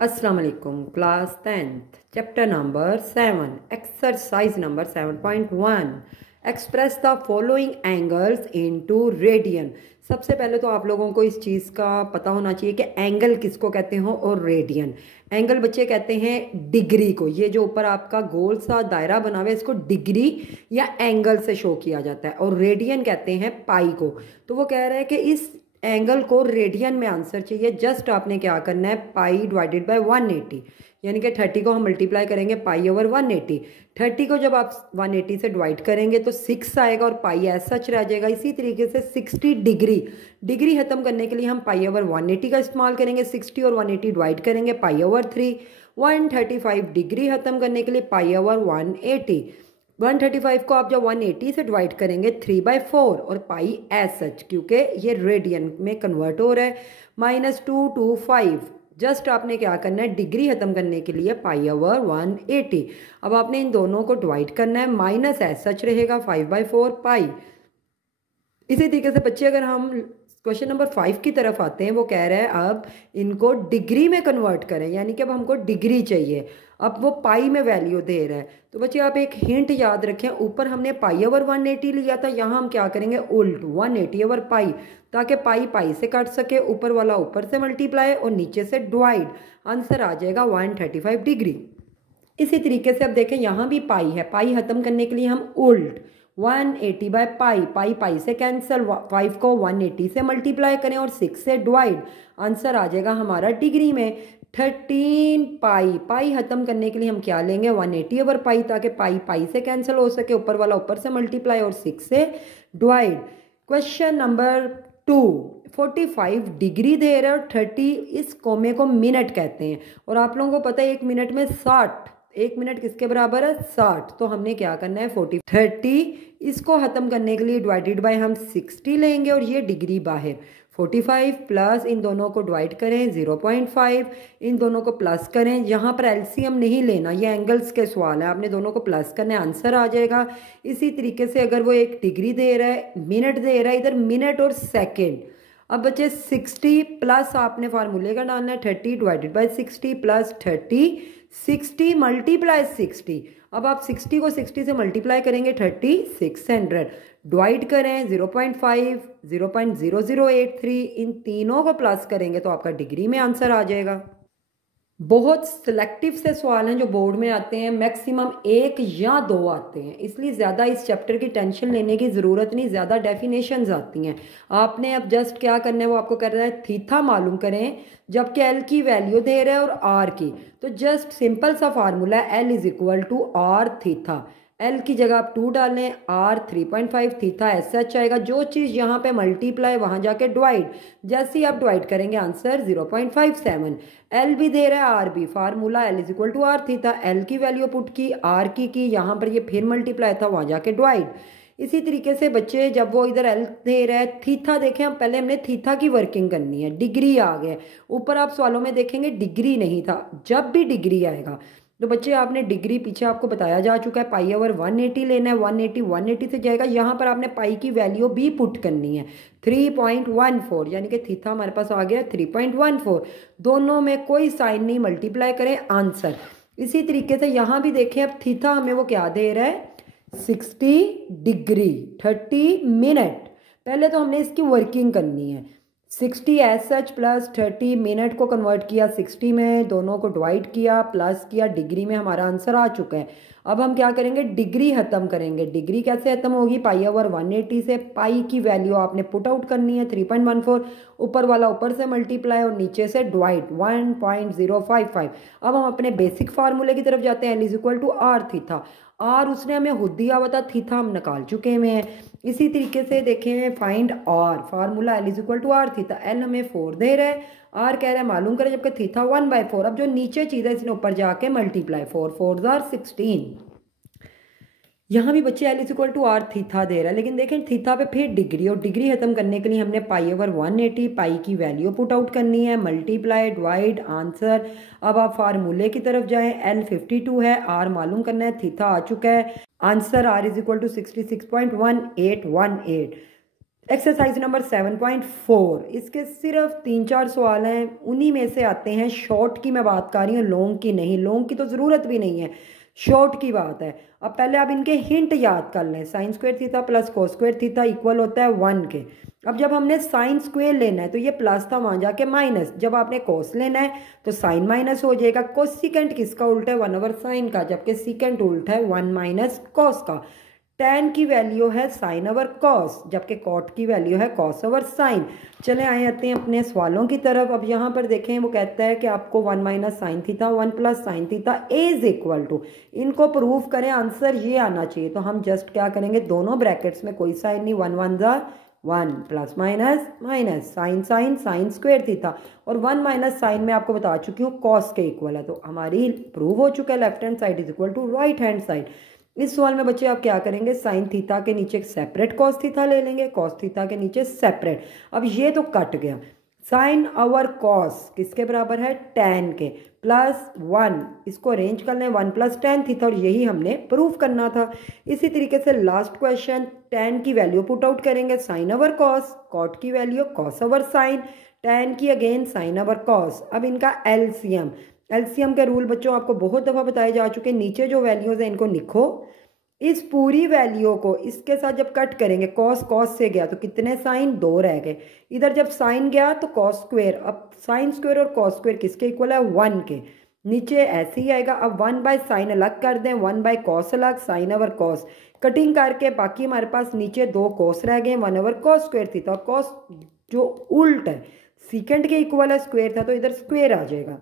अस्सलाम वालेकुम। Class 10th chapter number 7 exercise number 7.1 express the following angles into radian. सबसे पहले तो आप लोगों को इस चीज़ का पता होना चाहिए कि एंगल किसको कहते हो और रेडियन। एंगल बच्चे कहते हैं डिग्री को। ये जो ऊपर आपका गोल सा दायरा बना हुआ है इसको डिग्री या एंगल से शो किया जाता है, और रेडियन कहते हैं पाई को। तो वो कह रहा है कि इस एंगल को रेडियन में आंसर चाहिए। जस्ट आपने क्या करना है, पाई डिवाइडेड बाय 180, यानी कि 30 को हम मल्टीप्लाई करेंगे पाई ओवर 180। 30 को जब आप 180 से डिवाइड करेंगे तो 6 आएगा और पाई एज सच रह जाएगा। इसी तरीके से 60 डिग्री खत्म करने के लिए हम पाई ओवर 180 का इस्तेमाल करेंगे। 60 और 180 डिवाइड करेंगे पाई ओवर 3। 135 डिग्री खत्म करने के लिए पाई ओवर 180। 135 को आप जब 180 से डिवाइड करेंगे 3/4 और पाई एज सच, क्योंकि ये रेडियन में कन्वर्ट हो रहा है, -225। जस्ट आपने क्या करना है, डिग्री खत्म करने के लिए पाई ओवर 180। अब आपने इन दोनों को डिवाइड करना है, माइनस एज सच रहेगा 5/4 पाई। इसी तरीके से बच्चे अगर हम क्वेश्चन नंबर 5 की तरफ आते हैं, वो कह रहा है अब इनको डिग्री में कन्वर्ट करें, यानी कि अब हमको डिग्री चाहिए। अब वो पाई में वैल्यू दे रहा है, तो बच्चे आप एक हिंट याद रखें, ऊपर हमने पाई ओवर 180 लिया था, यहाँ हम क्या करेंगे उल्ट 180 ओवर पाई, ताकि पाई पाई से काट सके, ऊपर वाला ऊपर से मल्टीप्लाई और नीचे से डिवाइड। आंसर आ जाएगा 135 डिग्री। इसी तरीके से अब देखें यहाँ भी पाई है, पाई खत्म करने के लिए हम उल्ट 180 बाय पाई, पाई पाई से कैंसिल, 5 को 180 से मल्टीप्लाई करें और 6 से डिवाइड। आंसर आ जाएगा हमारा डिग्री में 13 पाई। पाई खत्म करने के लिए हम क्या लेंगे 180 ओवर पाई, ताकि पाई पाई से कैंसिल हो सके, ऊपर वाला ऊपर से मल्टीप्लाई और 6 से डिवाइड। क्वेश्चन नंबर 2, 45 डिग्री दे रहे हैं और 30, इस कोमे को मिनट कहते हैं, और आप लोगों को पता है 1 मिनट में 60, 1 मिनट किसके बराबर है 60। तो हमने क्या करना है 30 इसको खत्म करने के लिए डिवाइडेड बाय हम 60 लेंगे, और ये डिग्री बाहर 45 प्लस इन दोनों को डिवाइड करें 0.5, इन दोनों को प्लस करें। यहाँ पर एलसीएम नहीं लेना, ये एंगल्स के सवाल है, आपने दोनों को प्लस करना है, आंसर आ जाएगा। इसी तरीके से अगर वो एक डिग्री दे रहा है, मिनट दे रहा है, इधर मिनट और सेकेंड। अब बच्चे 60 प्लस आपने फार्मूले का डालना है, 30 डिवाइडेड बाय 60 प्लस 30, 60 मल्टीप्लाई 60। अब आप 60 को 60 से मल्टीप्लाई करेंगे 3600, डिवाइड करें 0.5, 0.0083, इन तीनों को प्लस करेंगे तो आपका डिग्री में आंसर आ जाएगा। बहुत सिलेक्टिव से सवाल हैं जो बोर्ड में आते हैं, मैक्सिमम 1 या 2 आते हैं, इसलिए ज़्यादा इस चैप्टर की टेंशन लेने की ज़रूरत नहीं, ज़्यादा डेफिनेशंस आती हैं। आपने अब जस्ट क्या करना है, वो आपको कर रहा है थीथा मालूम करें, जबकि एल की वैल्यू दे रहा है और आर की। तो जस्ट सिंपल सा फार्मूला है, L is equal to R theta. L की जगह आप 2 डालें, आर 3.5, थीथा ऐसा अच्छा आएगा। जो चीज़ यहाँ पे मल्टीप्लाई वहाँ जाके डिवाइड, जैसे ही आप डिवाइड करेंगे आंसर 0.57। एल भी दे रहा है आर भी, formula L is equal to R theta. L की वैल्यू पुट की, आर की यहाँ पर ये फिर मल्टीप्लाई था वहाँ जाके डिवाइड। इसी तरीके से बच्चे जब वो इधर एल दे रहा है, थीथा देखें, हम पहले हमने थीथा की वर्किंग करनी है, डिग्री आ गया ऊपर, आप सवालों में देखेंगे डिग्री नहीं था। जब भी डिग्री आएगा तो बच्चे आपने डिग्री पीछे आपको बताया जा चुका है, पाई ओवर 180 लेना है, 180 से जाएगा, यहाँ पर आपने पाई की वैल्यू भी पुट करनी है 3.14, यानी कि थीथा हमारे पास आ गया 3.14। दोनों में कोई साइन नहीं, मल्टीप्लाई करें आंसर। इसी तरीके से यहाँ भी देखें, अब थीथा हमें वो क्या दे रहा है 60 डिग्री 30 मिनट। पहले तो हमने इसकी वर्किंग करनी है, 60 एज सच प्लस 30 मिनट को कन्वर्ट किया 60 में, दोनों को डिवाइड किया प्लस किया, डिग्री में हमारा आंसर आ चुका है। अब हम क्या करेंगे, डिग्री खत्म करेंगे। डिग्री कैसे खत्म होगी, पाई ओवर 180 से। पाई की वैल्यू आपने पुट आउट करनी है 3.14, ऊपर वाला ऊपर से मल्टीप्लाई और नीचे से डिवाइड 1.055। अब हम अपने बेसिक फार्मूले की तरफ जाते हैं, L is equal to R theta. R उसने हमें खुद दिया हुआ था, थीथा हम निकाल चुके हैं। इसी तरीके से देखें find R, formula L is equal to R theta. L हमें 4 दे रहा है, आर कह रहा है मालूम करें, जबकि थीथा 1/4। अब जो नीचे चीज़ है इसने ऊपर जाके मल्टीप्लाई, 4 4 आर 16। यहाँ भी बच्चे L is equal to R theta दे रहा है, लेकिन देखें थीथा पे फिर डिग्री, और डिग्री खत्म करने के लिए हमने पाई ओवर 180, पाई की वैल्यू पुट आउट करनी है, मल्टीप्लाई डिवाइड आंसर। अब आप फार्मूले की तरफ जाएं, एल 52 है, आर मालूम करना है, थीथा आ चुका है, answer R is equal to 66.1818। Exercise number 7.4, इसके सिर्फ 3-4 सवाल हैं, उन्हीं में से आते हैं। शॉर्ट की मैं बात कर रही हूँ, लॉन्ग की नहीं, लॉन्ग की तो ज़रूरत भी नहीं है, शॉर्ट की बात है। अब पहले आप इनके हिंट याद कर लें। Sign square theta plus cos square theta equal होता है 1 के। अब जब हमने साइन स्क्वायर लेना है तो ये प्लस था, वहाँ जाके माइनस। जब आपने कोस लेना है तो साइन माइनस हो जाएगा। कोसिकेंट किसका उल्टा है? 1/sin का, जबकि सीकेंट उल्टा है 1 माइनस कॉस का। tan की वैल्यू है साइन ओवर कॉस, जबकि कॉट की वैल्यू है कॉस ओवर साइन। चले आए आते हैं अपने सवालों की तरफ। अब यहाँ पर देखें, वो कहता है कि आपको 1 minus sine theta 1 plus sine theta is equal to, इनको प्रूव करें, आंसर ये आना चाहिए। तो हम जस्ट क्या करेंगे, दोनों ब्रैकेट्स में कोई साइन नहीं, 1 1 जा 1 plus minus minus sine sine sine square theta, और 1 माइनस साइन में आपको बता चुकी हूँ कॉस के इक्वल है। तो हमारी प्रूव हो चुका है left hand side is equal to right hand side. इस सवाल में बच्चे आप क्या करेंगे, साइन थीटा के नीचे एक सेपरेट कॉस थीटा ले लेंगे, कॉस थीटा के नीचे सेपरेट। अब ये तो कट गया। साइन ओवर कॉस किसके बराबर है? tan के, प्लस 1, इसको अरेंज कर लें 1 प्लस tan थीटा, और यही हमने प्रूफ करना था। इसी तरीके से लास्ट क्वेश्चन, tan की वैल्यू पुट आउट करेंगे, साइन ओवर कॉस, कॉट की value cos over sine, tan की अगेन साइन ओवर कॉस। अब इनका एलसीएम, एलसीएम के रूल बच्चों आपको बहुत दफ़ा बताए जा चुके हैं। नीचे जो वैल्यूज़ हैं इनको लिखो, इस पूरी वैल्यू को इसके साथ जब कट करेंगे, कॉस कॉस से गया तो कितने साइन? 2 रह गए। इधर जब साइन गया तो कॉस स्क्वेयर, अब साइन स्क्वेयर और कॉस स्क्वेयर किसके इक्वल है? 1 के। नीचे ऐसे ही आएगा। अब 1 बाय साइन अलग कर दें, 1 बाय कॉस अलग, साइन ओवर कॉस कटिंग करके बाकी हमारे पास नीचे 2 कॉस रह गए, 1 ओवर कॉस स्क्वेयर थीटा। और कॉस जो उल्ट है, सीकेंड के इक्वल है, स्क्वेयर था तो इधर स्क्वेयर आ जाएगा।